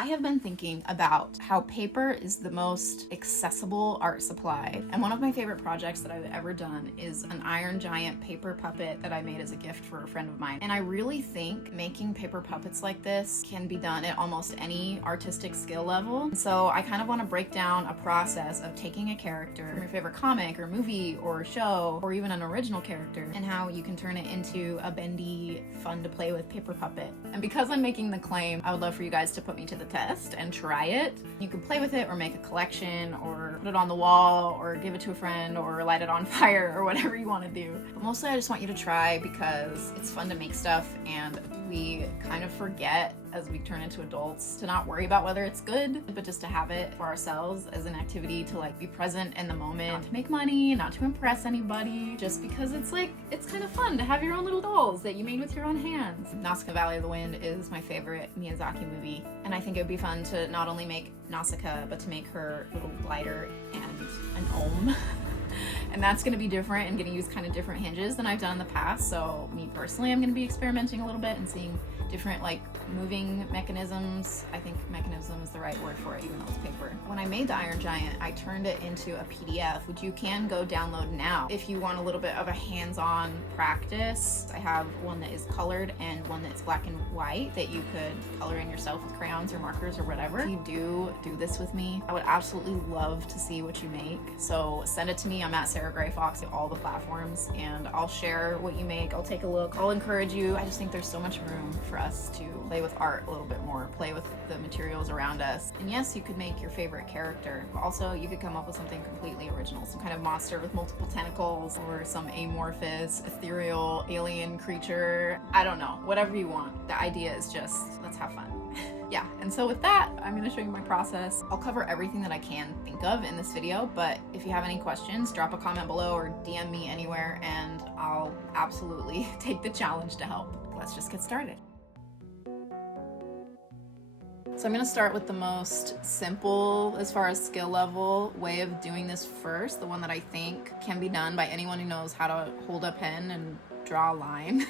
I have been thinking about how paper is the most accessible art supply. And one of my favorite projects that I've ever done is an iron giant paper puppet that I made as a gift for a friend of mine. And I really think making paper puppets like this can be done at almost any artistic skill level. So I kind of want to break down a process of taking a character from your favorite comic or movie or show or even an original character and how you can turn it into a bendy, fun to play with paper puppet. And because I'm making the claim, I would love for you guys to put me to the test and try it. You can play with it or make a collection or put it on the wall or give it to a friend or light it on fire or whatever you want to do. But mostly I just want you to try because it's fun to make stuff, and we kind of forget as we turn into adults to not worry about whether it's good, but just to have it for ourselves as an activity to like be present in the moment, not to make money, not to impress anybody, just because it's kind of fun to have your own little dolls that you made with your own hands. Nausicaa Valley of the Wind is my favorite Miyazaki movie, and I think it would be fun to not only make Nausicaa, but to make her little glider and an Ohmu. And that's going to be different and going to use kind of different hinges than I've done in the past. So me personally, I'm going to be experimenting a little bit and seeing different like moving mechanisms. I think mechanism is the right word for it, even though it's paper. When I made the Iron Giant, I turned it into a PDF, which you can go download now if you want a little bit of a hands-on practice. I have one that is colored and one that's black and white that you could color in yourself with crayons or markers or whatever. If you do this with me, I would absolutely love to see what you make. So send it to me. I'm at Sarah Gray Fox at all the platforms, and I'll share what you make. I'll take a look. I'll encourage you. I just think there's so much room for us to play with art a little bit more, play with the materials around us. And yes, you could make your favorite character. Also, you could come up with something completely original, some kind of monster with multiple tentacles or some amorphous, ethereal, alien creature. I don't know, whatever you want. The idea is just, let's have fun. Yeah, and so with that, I'm going to show you my process. I'll cover everything that I can think of in this video, but if you have any questions, drop a comment below or DM me anywhere, and I'll absolutely take the challenge to help. Let's just get started. So I'm going to start with the most simple, as far as skill level, way of doing this first, the one that I think can be done by anyone who knows how to hold a pen and draw a line.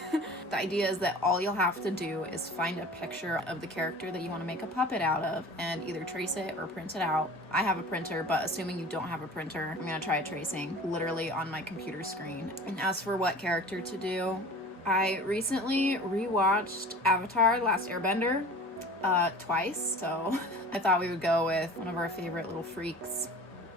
The idea is that all you'll have to do is find a picture of the character that you want to make a puppet out of and either trace it or print it out. I have a printer, but assuming you don't have a printer, I'm going to try tracing literally on my computer screen. And as for what character to do, I recently rewatched Avatar: Last Airbender twice, so I thought we would go with one of our favorite little freaks,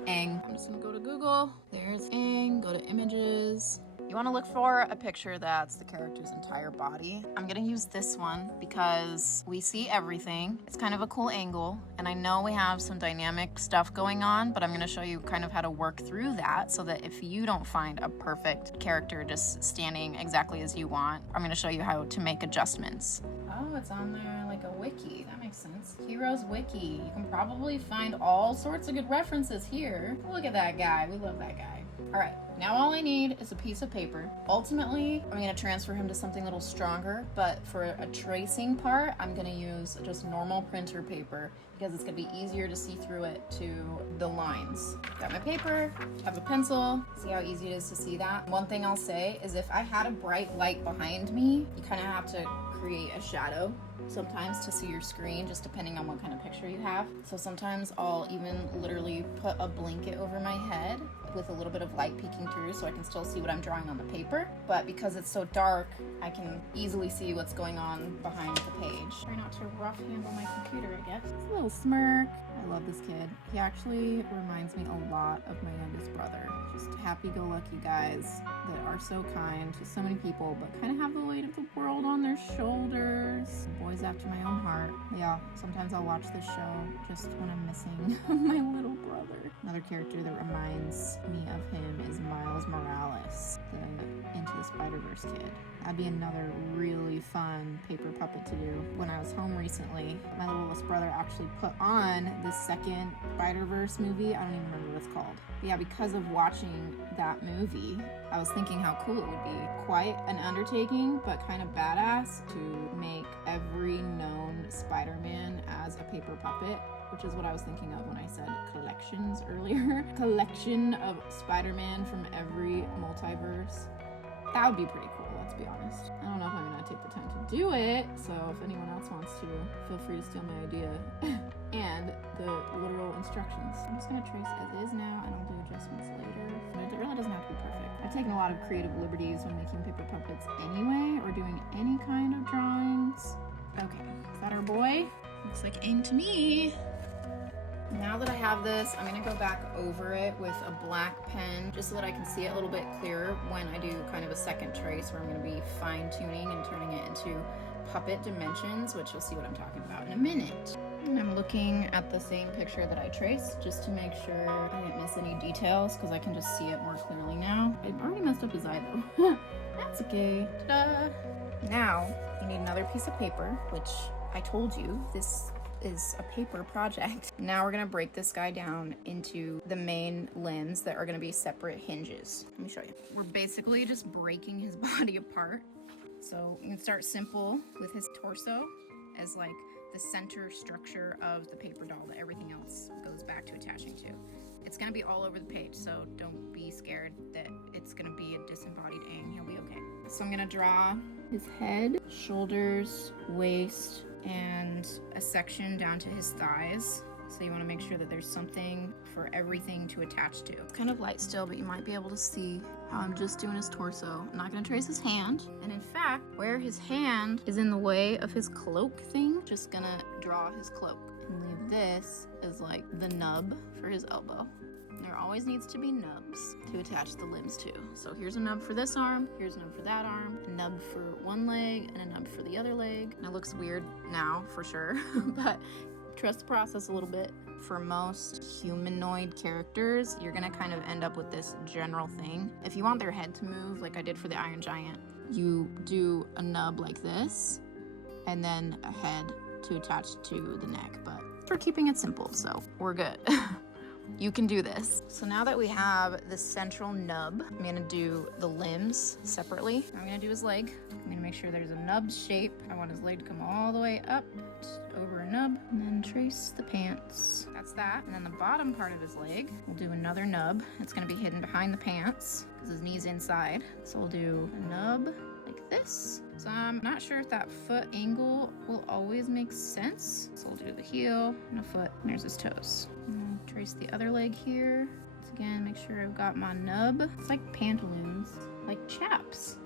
Aang. I'm just gonna go to Google. There's Aang. Go to images. You want to look for a picture that's the character's entire body. I'm gonna use this one because we see everything. It's kind of a cool angle, and I know we have some dynamic stuff going on, but I'm gonna show you kind of how to work through that so that if you don't find a perfect character just standing exactly as you want, I'm gonna show you how to make adjustments. Oh, it's on there like a wiki. That makes sense. Heroes Wiki. You can probably find all sorts of good references here. Look at that guy. We love that guy. All right, now all I need is a piece of paper. Ultimately, I'm gonna transfer him to something a little stronger, but for a tracing part, I'm gonna use just normal printer paper because it's gonna be easier to see through it to the lines. Got my paper, have a pencil. See how easy it is to see that? One thing I'll say is if I had a bright light behind me, you kind of have to create a shadow sometimes to see your screen, just depending on what kind of picture you have. So sometimes I'll even literally put a blanket over my head with a little bit of light peeking through so I can still see what I'm drawing on the paper. But because it's so dark, I can easily see what's going on behind the page. Try not to rough handle my computer, I guess. It's a little smirk. I love this kid. He actually reminds me a lot of my youngest brother. Just happy-go-lucky guys that are so kind to so many people, but kind of have the weight of the world on their shoulders. Boys after my own heart. Yeah, sometimes I'll watch this show just when I'm missing my little brother. Another character that reminds me of him is Miles Morales, the Into the Spider-Verse kid. That'd be another really fun paper puppet to do. When I was home recently, my littlest brother actually put on the second Spider-Verse movie. I don't even remember what it's called. But yeah, because of watching that movie, I was thinking how cool it would be. Quite an undertaking, but kind of badass to make every known Spider-Man as a paper puppet, which is what I was thinking of when I said collections earlier. Collection of Spider-Man from every multiverse. That would be pretty cool, let's be honest. I don't know if I'm gonna take the time to do it, so if anyone else wants to, feel free to steal my idea. instructions. I'm just gonna trace as is now, and I'll do adjustments later. But it really doesn't have to be perfect. I've taken a lot of creative liberties when making paper puppets anyway, or doing any kind of drawings. Okay, is that our boy? Looks like Aang to me. Now that I have this, I'm gonna go back over it with a black pen just so that I can see it a little bit clearer when I do kind of a second trace where I'm gonna be fine tuning and turning it into puppet dimensions, which you'll see what I'm talking about in a minute. And I'm looking at the same picture that I traced just to make sure I didn't miss any details because I can just see it more clearly now. I already messed up his eye though. That's okay. Ta-da! Now, you need another piece of paper, which I told you, this is a paper project. Now we're gonna break this guy down into the main limbs that are gonna be separate hinges. Let me show you. We're basically just breaking his body apart. So you can start simple with his torso as like the center structure of the paper doll that everything else goes back to attaching to. It's gonna be all over the page, so don't be scared that it's gonna be a disembodied Aang. He'll be okay. So I'm gonna draw his head, shoulders, waist, and a section down to his thighs. So you want to make sure that there's something for everything to attach to. It's kind of light still, but you might be able to see how I'm just doing his torso. I'm not going to trace his hand. And in fact, where his hand is in the way of his cloak thing, just going to draw his cloak and leave this as like the nub for his elbow. There always needs to be nubs to attach the limbs to. So here's a nub for this arm, here's a nub for that arm, a nub for one leg, and a nub for the other leg. And it looks weird now, for sure, but trust the process a little bit. For most humanoid characters, you're gonna kind of end up with this general thing. If you want their head to move, like I did for the Iron Giant, you do a nub like this, and then a head to attach to the neck, but we're keeping it simple, so we're good. You can do this. So now that we have the central nub, I'm gonna do the limbs separately. I'm gonna do his leg. I'm gonna make sure there's a nub shape. I want his leg to come all the way up, over a nub, and then trace the pants. That's that. And then the bottom part of his leg, we'll do another nub. It's gonna be hidden behind the pants because his knee's inside. So we'll do a nub like this. So I'm not sure if that foot angle will always make sense. So we'll do the heel and a foot, and there's his toes. And trace the other leg here. Once again, make sure I've got my nub. It's like pantaloons, like chaps.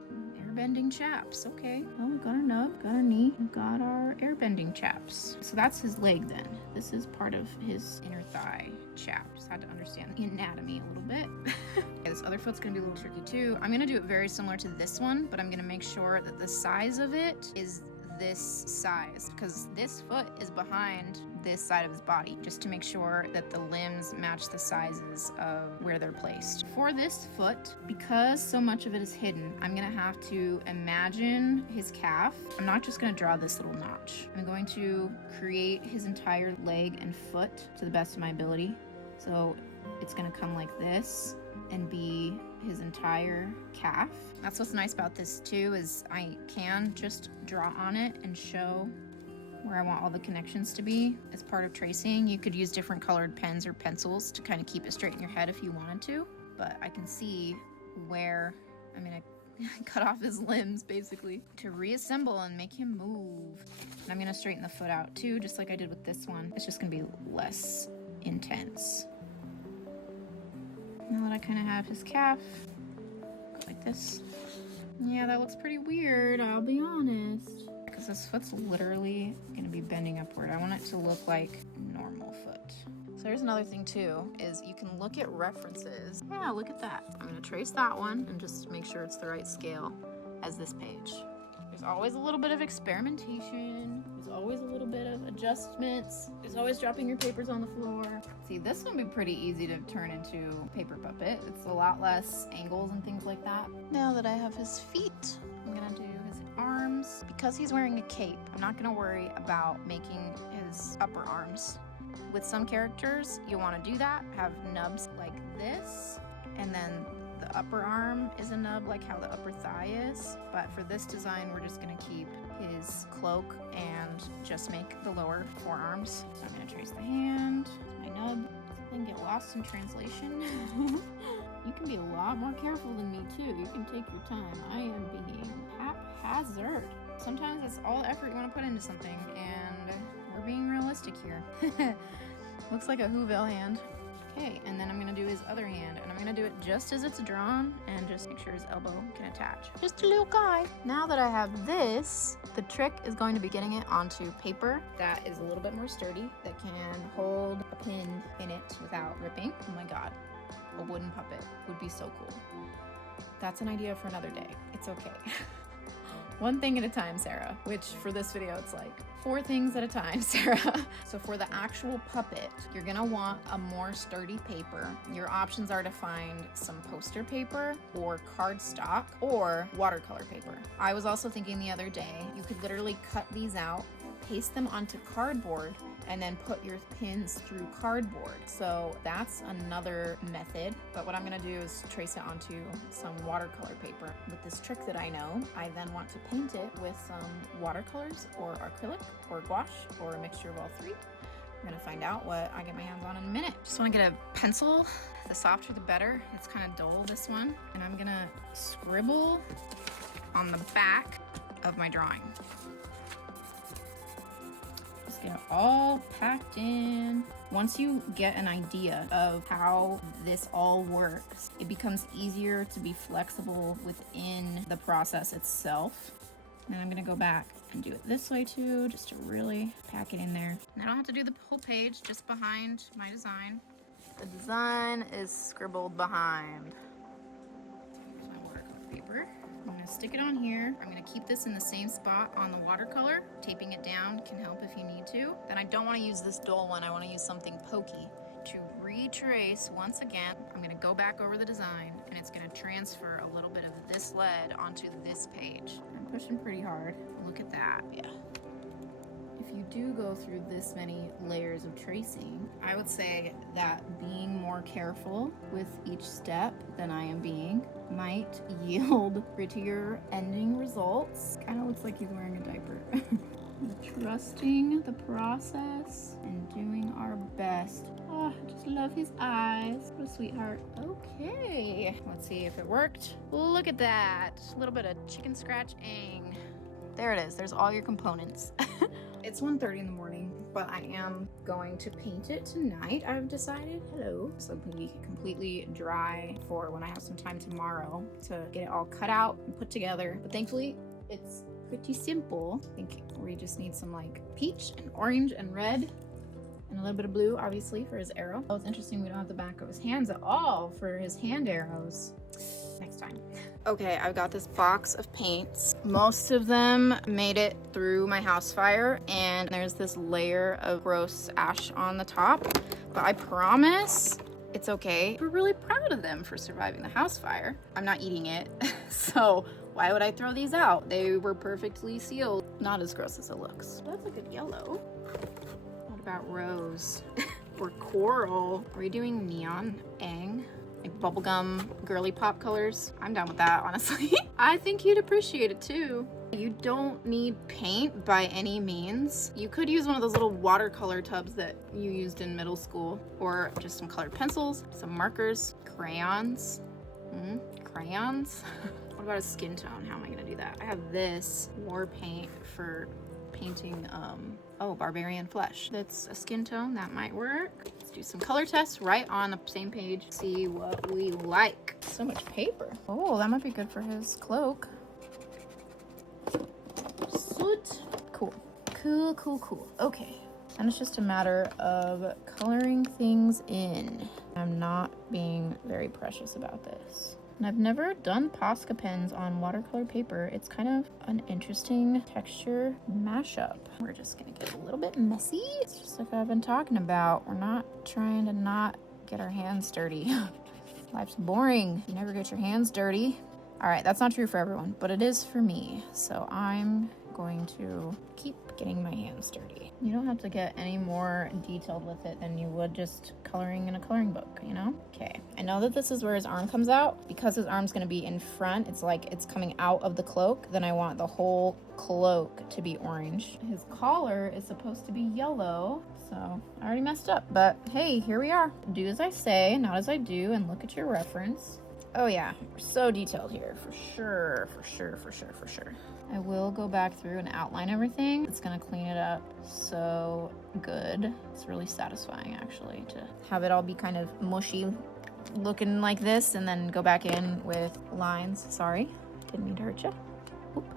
Airbending chaps, okay. Oh, we've got our nub, got our knee, we've got our airbending chaps. So that's his leg then. This is part of his inner thigh chap. Just had to understand the anatomy a little bit. Okay, this other foot's gonna be a little tricky too. I'm gonna do it very similar to this one, but I'm gonna make sure that the size of it is this size, because this foot is behind this side of his body, just to make sure that the limbs match the sizes of where they're placed. For this foot, because so much of it is hidden, I'm gonna have to imagine his calf. I'm not just gonna draw this little notch. I'm going to create his entire leg and foot to the best of my ability. So it's gonna come like this and be his entire calf. That's what's nice about this too, is I can just draw on it and show where I want all the connections to be as part of tracing. You could use different colored pens or pencils to kind of keep it straight in your head if you wanted to, but I can see where I'm gonna cut off his limbs basically to reassemble and make him move. And I'm gonna straighten the foot out too, just like I did with this one. It's just gonna be less intense. Now that I kind of have his calf, go like this. Yeah, that looks pretty weird, I'll be honest. Because this foot's literally gonna be bending upward. I want it to look like normal foot. So here's another thing too, is you can look at references. Yeah, look at that. I'm gonna trace that one and just make sure it's the right scale as this page. There's always a little bit of experimentation. There's always a little bit of adjustments. There's always dropping your papers on the floor. See, this one would be pretty easy to turn into paper puppet. It's a lot less angles and things like that. Now that I have his feet, I'm gonna do his arms. Because he's wearing a cape, I'm not gonna worry about making his upper arms. With some characters, you wanna do that, have nubs like this, and then the upper arm is a nub like how the upper thigh is. But for this design, we're just gonna keep his cloak and just make the lower forearms. So I'm gonna trace the hand, my nub. Something get lost in translation. You can be a lot more careful than me too. You can take your time. I am being haphazard. Sometimes it's all the effort you want to put into something, and we're being realistic here. Looks like a Whoville hand. Okay, and then I'm gonna do his other hand, and I'm gonna do it just as it's drawn and just make sure his elbow can attach. Just a little guy. Now that I have this, the trick is going to be getting it onto paper that is a little bit more sturdy, that can hold a pin in it without ripping. Oh my God, a wooden puppet would be so cool. That's an idea for another day. It's okay. One thing at a time, Sarah, which for this video, it's like 4 things at a time, Sarah. So for the actual puppet, you're gonna want a more sturdy paper. Your options are to find some poster paper or cardstock or watercolor paper. I was also thinking the other day, you could literally cut these out, paste them onto cardboard, and then put your pins through cardboard. So that's another method. But what I'm gonna do is trace it onto some watercolor paper. With this trick that I know, I then want to paint it with some watercolors or acrylic or gouache or a mixture of all 3. We're gonna find out what I get my hands on in a minute. Just wanna get a pencil. The softer the better. It's kind of dull, this one. And I'm gonna scribble on the back of my drawing. Get it all packed in. Once you get an idea of how this all works, it becomes easier to be flexible within the process itself. And I'm gonna go back and do it this way too, just to really pack it in there. And I don't have to do the whole page, just behind my design. The design is scribbled behind. Here's my watercolor paper. I'm gonna stick it on here. I'm gonna keep this in the same spot on the watercolor. Taping it down can help if you need to. Then I don't wanna use this dull one. I wanna use something pokey. To retrace, once again, I'm gonna go back over the design and it's gonna transfer a little bit of this lead onto this page. I'm pushing pretty hard. Look at that, yeah. If you do go through this many layers of tracing, I would say that being more careful with each step than I am being might yield prettier ending results. Kind of looks like he's wearing a diaper. Trusting the process and doing our best. Oh, I just love his eyes. What a sweetheart. Okay, let's see if it worked. Look at that. A little bit of chicken scratch Aang. There it is. There's all your components. It's 1:30 in the morning, but I am going to paint it tonight, I've decided. Hello. So it can be completely dry for when I have some time tomorrow to get it all cut out and put together. But thankfully, it's pretty simple. I think we just need some like peach and orange and red and a little bit of blue, obviously, for his arrow. Oh, it's interesting we don't have the back of his hands at all for his hand arrows. Next time. Okay, I've got this box of paints. Most of them made it through my house fire, and there's this layer of gross ash on the top, but I promise it's okay. We're really proud of them for surviving the house fire. I'm not eating it, so why would I throw these out? They were perfectly sealed. Not as gross as it looks. That's a good yellow. What about rose? Or coral? Are we doing neon Aang? Like bubblegum girly pop colors? I'm down with that, honestly. I think you'd appreciate it too. You don't need paint by any means. You could use one of those little watercolor tubs that you used in middle school, or just some colored pencils, some markers, crayons. Crayons? What about a skin tone? How am I gonna do that? I have this war paint for painting, barbarian flesh. That's a skin tone, that might work. Let's do some color tests right on the same page. See what we like. So much paper. Oh, that might be good for his cloak. Soot. Cool. Cool. Okay. And it's just a matter of coloring things in. I'm not being very precious about this. And I've never done Posca pens on watercolor paper. It's kind of an interesting texture mashup. We're just gonna get a little bit messy. It's just like I've been talking about. We're not trying to not get our hands dirty. Life's boring. You never get your hands dirty. All right, that's not true for everyone, but it is for me. So I'm going to keep getting my hands dirty. You don't have to get any more detailed with it than you would just coloring in a coloring book, you know? Okay, I know that this is where his arm comes out. Because his arm's gonna be in front, it's like it's coming out of the cloak, then I want the whole cloak to be orange. His collar is supposed to be yellow, so I already messed up, but hey, here we are. Do as I say, not as I do, and look at your reference. Oh yeah, we're so detailed here, for sure, for sure, for sure, for sure. I will go back through and outline everything. It's gonna clean it up so good. It's really satisfying actually to have it all be kind of mushy looking like this and then go back in with lines. Sorry, didn't mean to hurt you.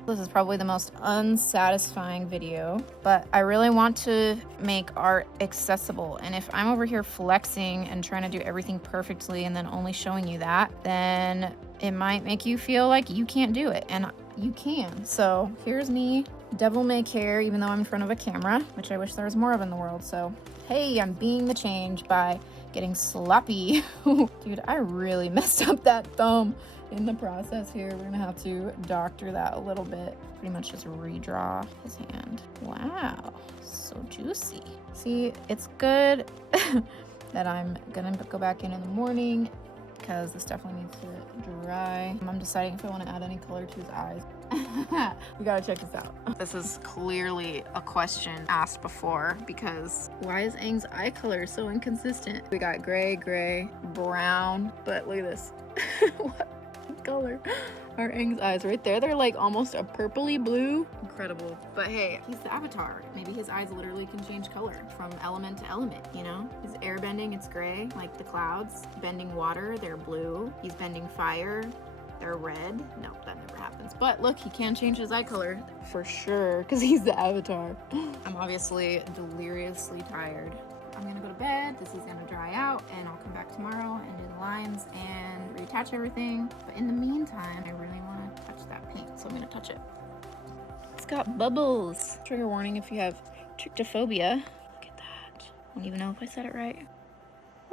This is probably the most unsatisfying video, but I really want to make art accessible. And if I'm over here flexing and trying to do everything perfectly and then only showing you that, then it might make you feel like you can't do it, and you can. So here's me, devil may care, even though I'm in front of a camera, which I wish there was more of in the world. So hey, I'm being the change by getting sloppy. Dude, I really messed up that thumb in the process here. We're gonna have to doctor that a little bit. Pretty much just redraw his hand. Wow, so juicy. See, it's good that I'm gonna go back in the morning because this definitely needs to dry. I'm deciding if I want to add any color to his eyes. We gotta check this out. This is clearly a question asked before, because why is Aang's eye color so inconsistent? We got gray, gray, brown, but look at this. What color are Aang's eyes? Right there, they're like almost a purpley blue. Incredible. But hey, he's the Avatar. Maybe his eyes literally can change color from element to element, you know? He's air bending, it's gray, like the clouds. Bending water, they're blue. He's bending fire, they're red. No, that never happens. But look, he can change his eye color for sure, because he's the Avatar. I'm obviously deliriously tired. I'm gonna go to bed, this is gonna dry out, and I'll come back tomorrow and do the lines and retouch everything. But in the meantime, I really wanna touch that paint, so I'm gonna touch it. It's got bubbles. Trigger warning if you have tryptophobia. Look at that. I don't even know if I said it right.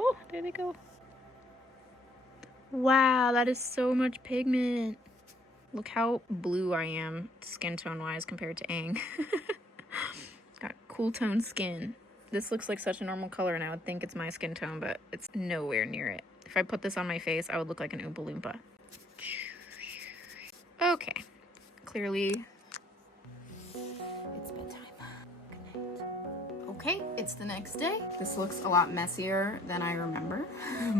Oh, there they go. Wow, that is so much pigment. Look how blue I am skin tone wise compared to Aang. It's got cool toned skin. This looks like such a normal color and I would think it's my skin tone, but it's nowhere near it. If I put this on my face, I would look like an Oompa Loompa. Okay, clearly it's bedtime. Good night. Okay, it's the next day. This looks a lot messier than I remember.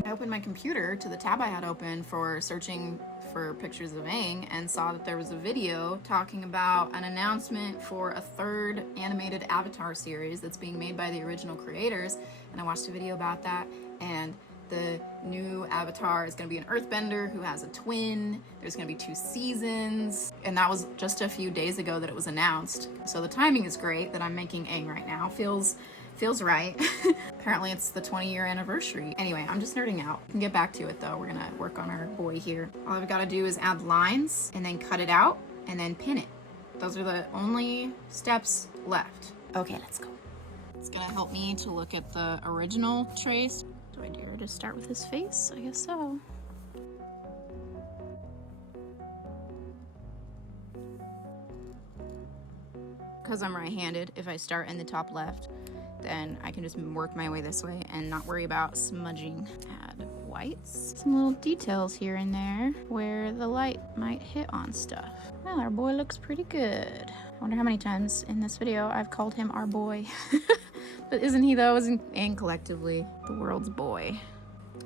I opened my computer to the tab I had open for searching for pictures of Aang and saw that there was a video talking about an announcement for a third animated Avatar series that's being made by the original creators, and I watched a video about that, and the new Avatar is going to be an earthbender who has a twin. There's going to be 2 seasons, and that was just a few days ago that it was announced. So the timing is great that I'm making Aang right now. Feels right. Apparently it's the 20-year anniversary. Anyway, I'm just nerding out. We can get back to it though. We're gonna work on our boy here. All I've got to do is add lines and then cut it out and then pin it. Those are the only steps left. Okay, let's go. It's gonna help me to look at the original trace. Do I dare to start with his face? I guess so. Because I'm right-handed, if I start in the top left, then I can just work my way this way and not worry about smudging. Add whites. Some little details here and there where the light might hit on stuff. Well, our boy looks pretty good. I wonder how many times in this video I've called him our boy. But isn't he though? Isn't Aang collectively the world's boy?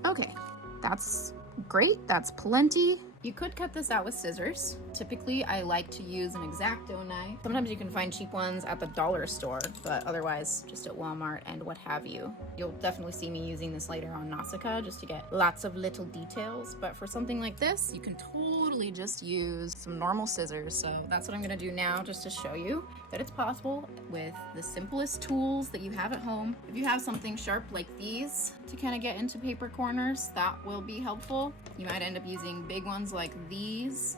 Okay, that's great. That's plenty. You could cut this out with scissors. Typically, I like to use an X-Acto knife. Sometimes you can find cheap ones at the dollar store, but otherwise just at Walmart and what have you. You'll definitely see me using this later on Nausicaa just to get lots of little details. But for something like this, you can totally just use some normal scissors. So that's what I'm gonna do now, just to show you that it's possible with the simplest tools that you have at home. If you have something sharp like these to kind of get into paper corners, that will be helpful. You might end up using big ones like these.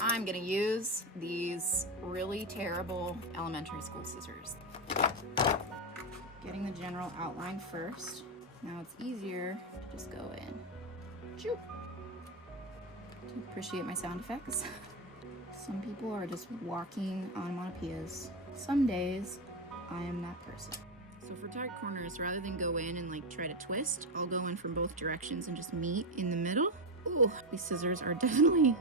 I'm gonna use these really terrible elementary school scissors. Getting the general outline first. Now it's easier to just go in. Choop. Do appreciate my sound effects. Some people are just walking onomatopoeias. Some days, I am that person. So for tight corners, rather than go in and like try to twist, I'll go in from both directions and just meet in the middle. Ooh, these scissors are definitely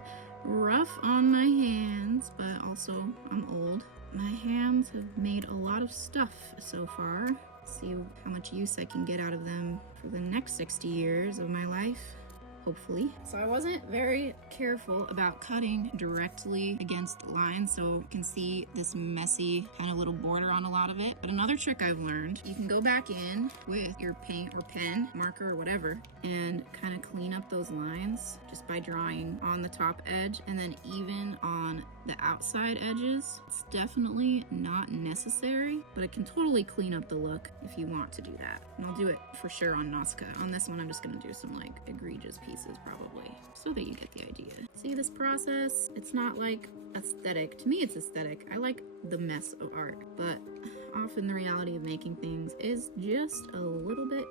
rough on my hands, but also I'm old. My hands have made a lot of stuff so far. See how much use I can get out of them for the next 60 years of my life. hopefully. So I wasn't very careful about cutting directly against the line, so you can see this messy kind of little border on a lot of it. But another trick I've learned, you can go back in with your paint or pen, marker or whatever, and kind of clean up those lines just by drawing on the top edge and then even on the outside edges. It's definitely not necessary, but it can totally clean up the look if you want to do that. And I'll do it for sure on Nausicaa. On this one, I'm just gonna do some like egregious pieces probably, so that you get the idea. See this process? It's not like aesthetic. To me, it's aesthetic. I like the mess of art, but often the reality of making things is just a little bit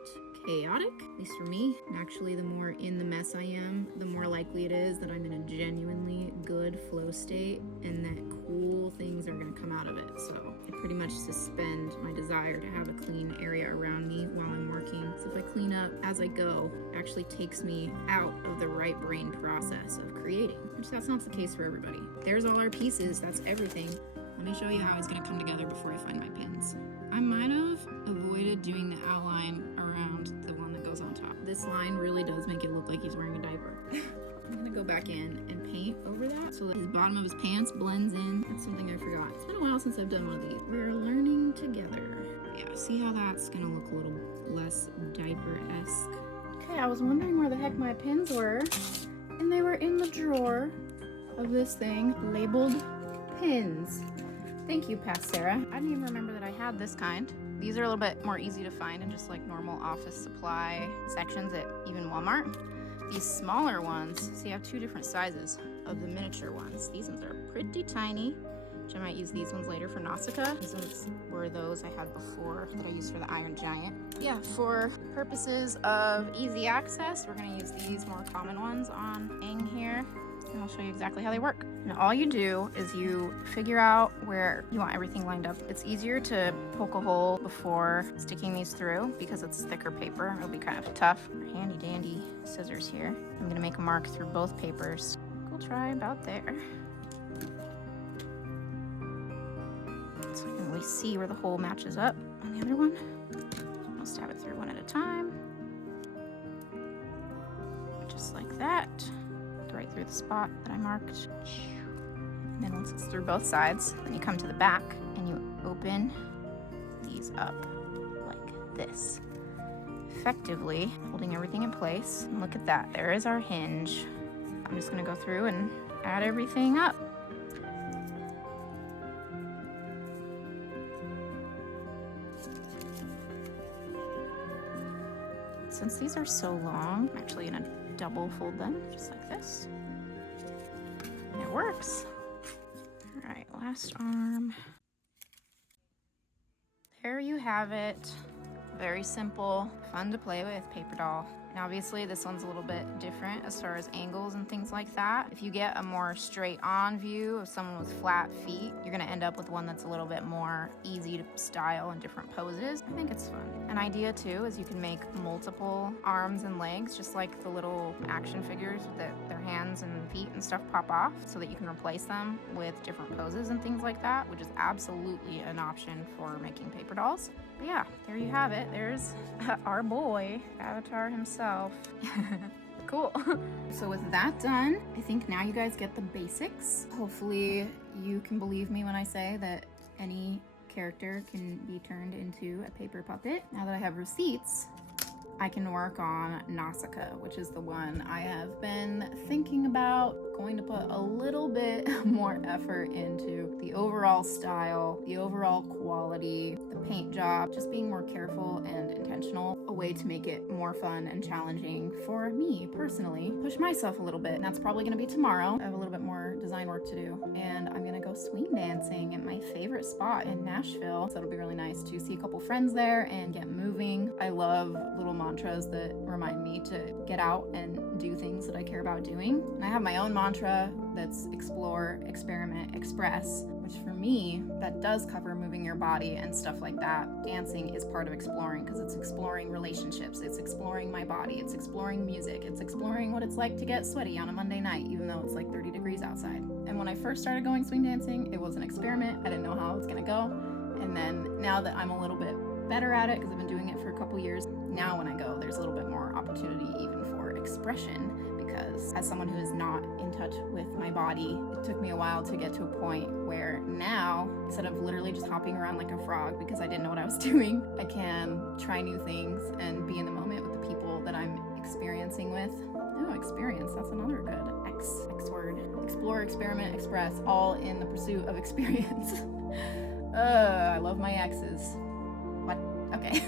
chaotic, at least for me. Actually, the more in the mess I am, the more likely it is that I'm in a genuinely good flow state and that cool things are gonna come out of it. So I pretty much suspend my desire to have a clean area around me while I'm working. So if I clean up as I go, it actually takes me out of the right brain process of creating, which that's not the case for everybody. There's all our pieces, that's everything. Let me show you how it's gonna come together before I find my pins. I might have avoided doing the outline around the one that goes on top. This line really does make it look like he's wearing a diaper. I'm gonna go back in and paint over that so that his bottom of his pants blends in. That's something I forgot. It's been a while since I've done one of these. We're learning together. Yeah, see how that's gonna look a little less diaper-esque. Okay, I was wondering where the heck my pins were, and they were in the drawer of this thing labeled pins. Thank you, Past Sarah. I didn't even remember that I had this kind. These are a little bit more easy to find in just like normal office supply sections at even Walmart. These smaller ones, so you have two different sizes of the miniature ones. These ones are pretty tiny, which I might use these ones later for Nausicaa. These ones were those I had before that I used for the Iron Giant. Yeah, for purposes of easy access, we're gonna use these more common ones on Aang here. And I'll show you exactly how they work. And all you do is you figure out where you want everything lined up. It's easier to poke a hole before sticking these through because it's thicker paper. It'll be kind of tough. Our handy dandy scissors here. I'm gonna make a mark through both papers. We'll try about there. So we can really see where the hole matches up on the other one. I'll stab it through one at a time. Just like that. Right through the spot that I marked. And then once it's through both sides, then you come to the back and you open these up like this, effectively holding everything in place. And look at that, there is our hinge. I'm just gonna go through and add everything up. Since these are so long, I'm actually gonna double fold them just like this. And it works. All right, last arm. There you have it. Very simple, fun to play with paper doll. And obviously this one's a little bit different as far as angles and things like that. If you get a more straight on view of someone with flat feet, you're gonna end up with one that's a little bit more easy to style in different poses. I think it's fun. An idea too is you can make multiple arms and legs, just like the little action figures that their hands and feet and stuff pop off, so that you can replace them with different poses and things like that, which is absolutely an option for making paper dolls. But yeah, there you have it. There's our boy, Avatar himself. Cool. So with that done, I think now you guys get the basics. Hopefully you can believe me when I say that any character can be turned into a paper puppet. Now that I have receipts, I can work on Nausicaa, which is the one I have been thinking about. Going to put a little bit more effort into the overall style, the overall quality, the paint job, just being more careful and intentional, a way to make it more fun and challenging for me personally. Push myself a little bit, and that's probably gonna be tomorrow. I have a little bit more design work to do, and I'm gonna go swing dancing at my favorite spot in Nashville, so it'll be really nice to see a couple friends there and get moving. I love little mantras that remind me to get out and do things that I care about doing. And I have my own mantra that's explore, experiment, express, which for me, that does cover moving your body and stuff like that. Dancing is part of exploring because it's exploring relationships, it's exploring my body, it's exploring music, it's exploring what it's like to get sweaty on a Monday night, even though it's like 30 degrees outside. And when I first started going swing dancing, it was an experiment. I didn't know how it was gonna go. And then now that I'm a little bit better at it, because I've been doing it for a couple years, now when I go, there's a little bit more opportunity even for expression, because as someone who is not in touch with my body, it took me a while to get to a point where now, instead of literally just hopping around like a frog because I didn't know what I was doing, I can try new things and be in the moment with the people that I'm experiencing with. Oh, experience, that's another good X word. Explore, experiment, express, all in the pursuit of experience. I love my X's. What? Okay.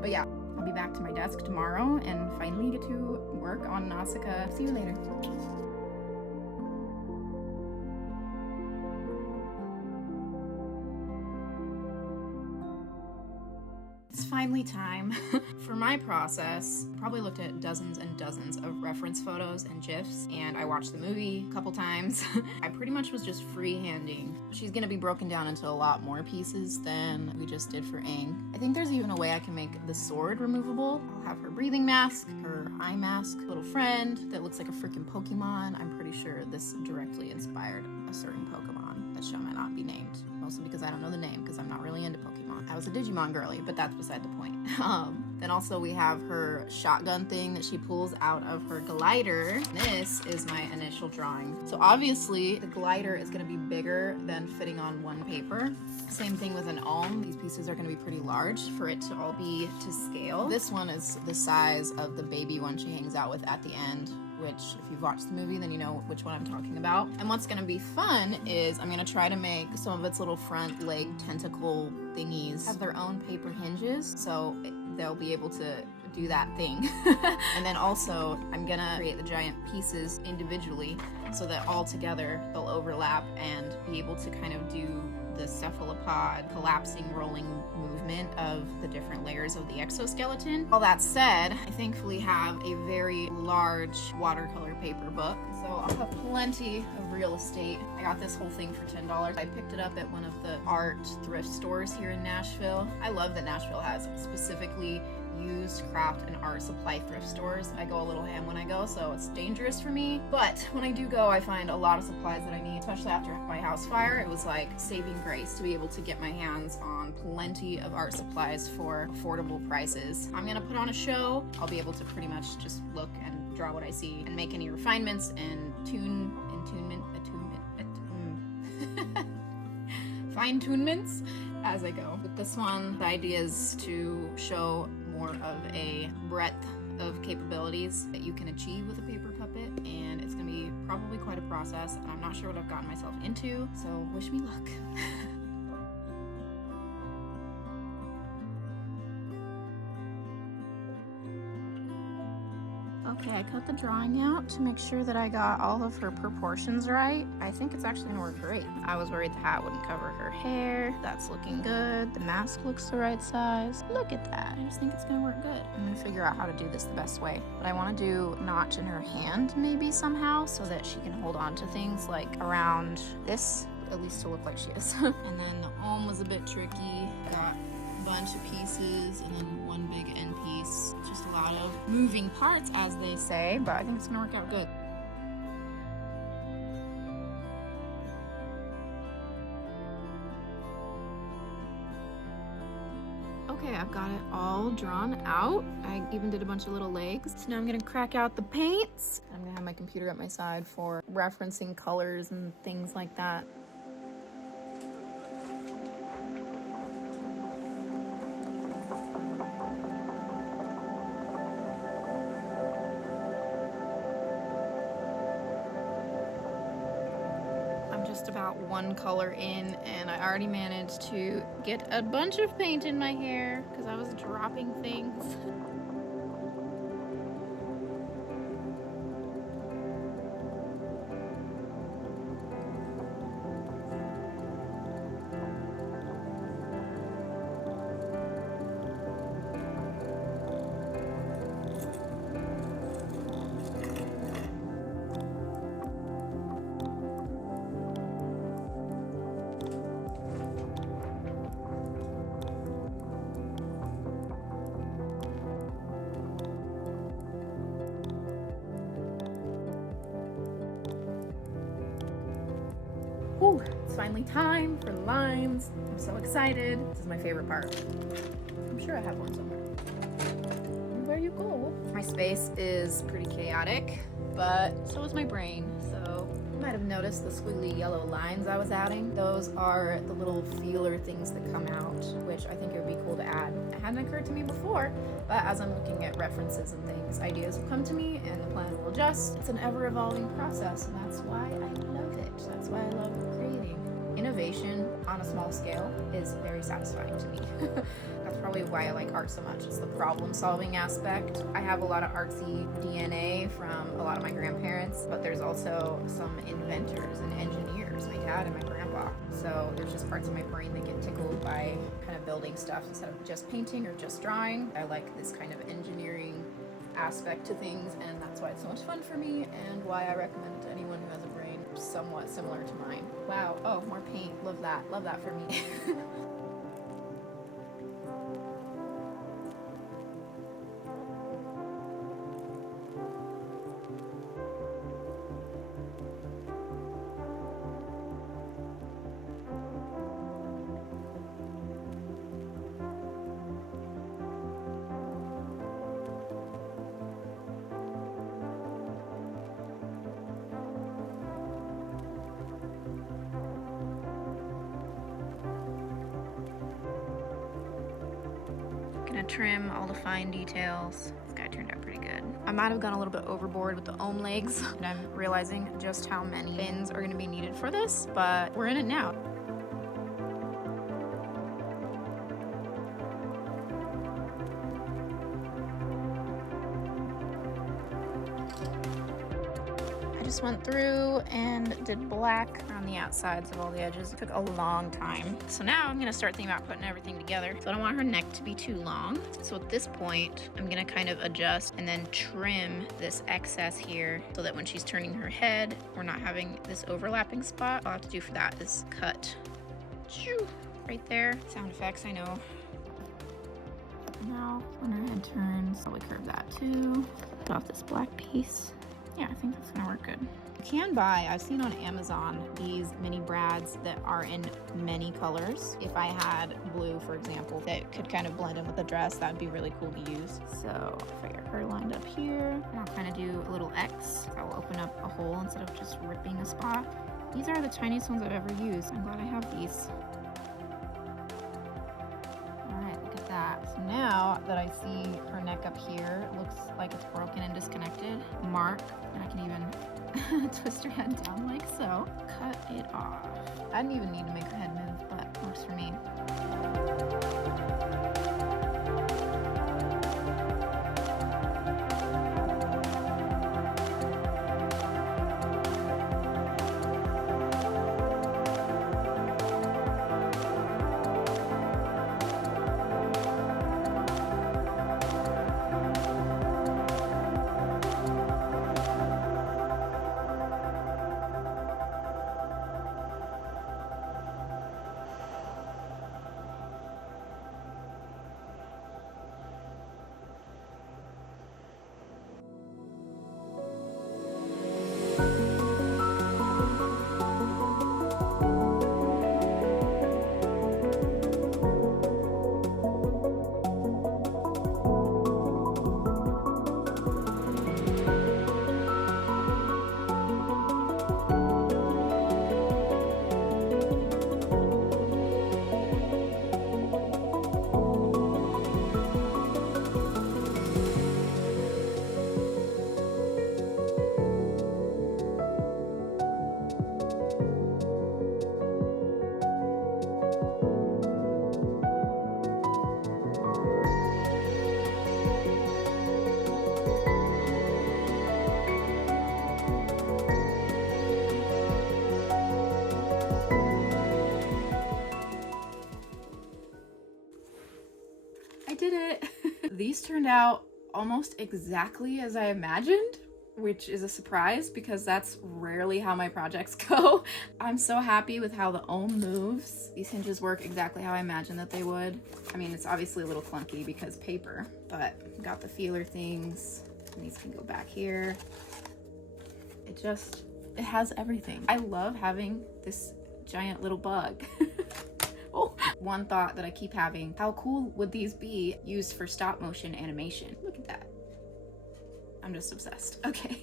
But yeah, I'll be back to my desk tomorrow and finally get to work on Nausicaa. See you later. It's finally time for my process. Probably looked at dozens and dozens of reference photos and GIFs, and I watched the movie a couple times. I pretty much was just freehanding. She's gonna be broken down into a lot more pieces than we just did for Aang. I think there's even a way I can make the sword removable. I'll have her breathing mask, her eye mask, little friend that looks like a freaking Pokemon. I'm pretty sure this directly inspired a certain Pokemon that shall not be named. Mostly because I don't know the name, because I'm not really into Pokemon. I was a Digimon girly, but that's beside the point. Then also we have her shotgun thing that she pulls out of her glider. This is my initial drawing. So obviously the glider is going to be bigger than fitting on one paper. Same thing with an Ohmu. These pieces are going to be pretty large for it to all be to scale. This one is the size of the baby one she hangs out with at the end, which if you've watched the movie, then you know which one I'm talking about. And what's gonna be fun is I'm gonna try to make some of its little front leg tentacle thingies have their own paper hinges, so they'll be able to do that thing. And then also I'm gonna create the giant pieces individually so that all together they'll overlap and be able to kind of do the cephalopod collapsing rolling movement of the different layers of the exoskeleton. All that said, I thankfully have a very large watercolor paper book, so I'll have plenty of real estate. I got this whole thing for $10. I picked it up at one of the art thrift stores here in Nashville. I love that Nashville has specifically used craft and art supply thrift stores. I go a little ham when I go, so it's dangerous for me, but when I do go I find a lot of supplies that I need, especially after my house fire. It was like saving grace to be able to get my hands on plenty of art supplies for affordable prices. I'm gonna put on a show. I'll be able to pretty much just look and draw what I see and make any refinements and fine-tunements as I go. With this one, the idea is to show more of a breadth of capabilities that you can achieve with a paper puppet, and it's gonna be probably quite a process, and I'm not sure what I've gotten myself into, so wish me luck. Okay, I cut the drawing out to make sure that I got all of her proportions right. I think it's actually gonna work great. I was worried the hat wouldn't cover her hair. That's looking good. The mask looks the right size. Look at that. I just think it's gonna work good. I'm gonna figure out how to do this the best way. But I wanna do a notch in her hand maybe somehow so that she can hold on to things like around this, at least to look like she is. And then the arm was a bit tricky. Got bunch of pieces and then one big end piece. Just a lot of moving parts, as they say, but I think it's gonna work out good. Okay, I've got it all drawn out. I even did a bunch of little legs. So now I'm gonna crack out the paints. I'm gonna have my computer at my side for referencing colors and things like that. Just about one color in, and I already managed to get a bunch of paint in my hair because I was dropping things. Whew, it's finally time for the lines. I'm so excited. This is my favorite part. I'm sure I have one somewhere. Where you go? My space is pretty chaotic, but so is my brain. So you might have noticed the squiggly yellow lines I was adding. Those are the little feeler things that come out, which I think it would be cool to add. It hadn't occurred to me before, but as I'm looking at references and things, ideas will come to me and the plan will adjust. It's an ever-evolving process, and that's why I love it. That's why I love creating. Innovation on a small scale is very satisfying to me. That's probably why I like art so much. It's the problem-solving aspect. I have a lot of artsy DNA from a lot of my grandparents, but there's also some inventors and engineers, my dad and my grandpa. So there's just parts of my brain that get tickled by kind of building stuff instead of just painting or just drawing. I like this kind of engineering aspect to things, and that's why it's so much fun for me and why I recommend it to anyone who has a brain somewhat similar to mine. Wow. Oh, more paint. Love that. Love that for me. Gonna trim all the fine details. This guy turned out pretty good. I might have gone a little bit overboard with the ohm legs, and I'm realizing just how many pins are gonna be needed for this, but we're in it now. Just went through and did black around the outsides of all the edges. It took a long time. So now I'm gonna start thinking about putting everything together. So I don't want her neck to be too long. So at this point, I'm gonna kind of adjust and then trim this excess here so that when she's turning her head, we're not having this overlapping spot. All I have to do for that is cut right there. Sound effects, I know. Now, when her head turns, probably curve that too. Put off this black piece. Yeah, I think that's gonna work good. You can buy, I've seen on Amazon, these mini brads that are in many colors. If I had blue, for example, that could kind of blend in with the dress, that would be really cool to use. So if I get her lined up here, and I'll kind of do a little X. That will open up a hole instead of just ripping a spot. These are the tiniest ones I've ever used. I'm glad I have these. So now that I see her neck up here, it looks like it's broken and disconnected. Mark, and I can even twist her head down like so. Cut it off. I didn't even need to make her head move, but it works for me. Did it. These turned out almost exactly as I imagined, which is a surprise because that's rarely how my projects go. I'm so happy with how the ohm moves. These hinges work exactly how I imagined that they would. I mean, it's obviously a little clunky because paper, but got the feeler things, and these can go back here. It has everything. I love having this giant little bug. Oh, one thought that I keep having, how cool would these be used for stop motion animation? Look at that. I'm just obsessed. Okay.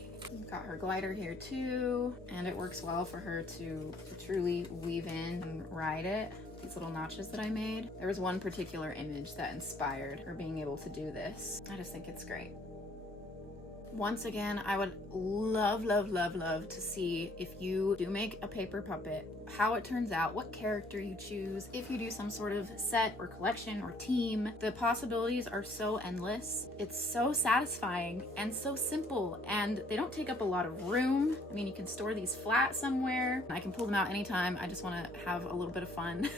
Got her glider here too, and it works well for her to truly weave in and ride it. These little notches that I made. There was one particular image that inspired her being able to do this. I just think it's great. Once again, I would love to see if you do make a paper puppet, how it turns out, what character you choose, if you do some sort of set or collection or team. The possibilities are so endless. It's so satisfying and so simple, and they don't take up a lot of room. I mean, you can store these flat somewhere. I can pull them out anytime. I just want to have a little bit of fun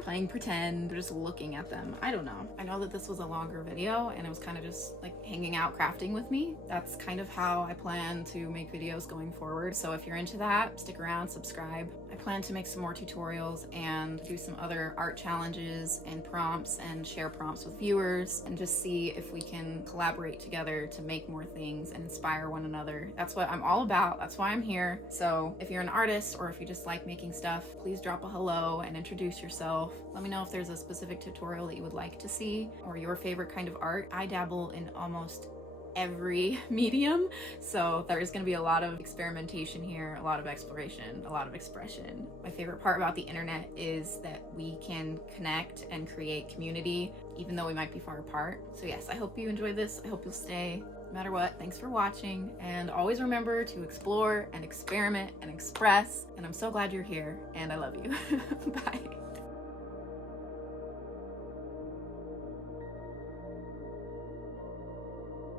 playing pretend or just looking at them. I don't know. I know that this was a longer video and it was kind of just like hanging out crafting with me. That's kind of how I plan to make videos going forward. So if you're into that, stick around, subscribe. I plan to make some more tutorials and do some other art challenges and prompts and share prompts with viewers and just see if we can collaborate together to make more things and inspire one another. That's what I'm all about. That's why I'm here. So if you're an artist or if you just like making stuff, please drop a hello and introduce yourself. Let me know if there's a specific tutorial that you would like to see or your favorite kind of art. I dabble in almost every medium, so there is going to be a lot of experimentation here, a lot of exploration, a lot of expression. My favorite part about the internet is that we can connect and create community even though we might be far apart. So yes, I hope you enjoy this. I hope you'll stay no matter what. Thanks for watching, and always remember to explore and experiment and express, and I'm so glad you're here, and I love you. Bye.